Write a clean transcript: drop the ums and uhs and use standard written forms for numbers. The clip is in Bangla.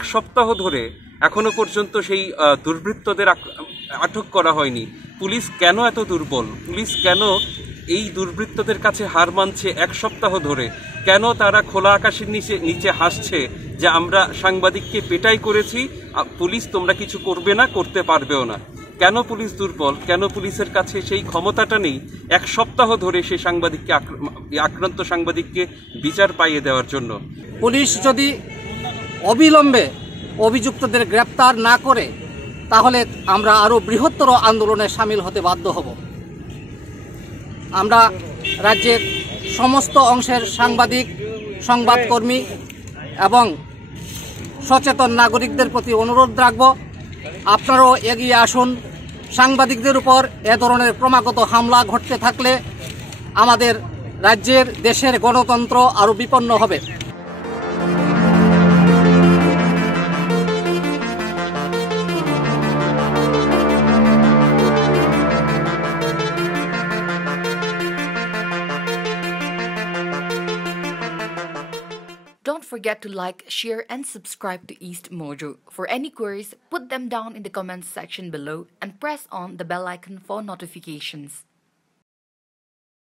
এক সপ্তাহ ধরে এখনো পর্যন্ত সেই দুর্বৃত্তদের আটক করা হয়নি। পুলিশ কেন এত দুর্বল? পুলিশ কেন এই দুর্বৃত্তদের কাছে হার মানছে এক সপ্তাহ ধরে? কেন তারা খোলা আকাশের নিচে হাসছে যে আমরা সাংবাদিককে পেটাই করেছি, পুলিশ তোমরা কিছু করবে না, করতে পারবেও না? কেন পুলিশ দুর্বল? কেন পুলিশের কাছে সেই ক্ষমতাটা নেই এক সপ্তাহ ধরে সেই সাংবাদিককে আক্রান্ত সাংবাদিককে বিচার পাইয়ে দেওয়ার জন্য? পুলিশ যদি অবিলম্বে অভিযুক্তদের গ্রেপ্তার না করে তাহলে আমরা আরও বৃহত্তর আন্দোলনে সামিল হতে বাধ্য হব। আমরা রাজ্যের সমস্ত অংশের সাংবাদিক, সংবাদকর্মী এবং সচেতন নাগরিকদের প্রতি অনুরোধ রাখব, আপনারাও এগিয়ে আসুন। সাংবাদিকদের উপর এ ধরনের ক্রমাগত হামলা ঘটতে থাকলে আমাদের রাজ্যের, দেশের গণতন্ত্র আরও বিপন্ন হবে। Don't forget to like, share and subscribe to East Mojo. For any queries, put them down in the comments section below and press on the bell icon for notifications.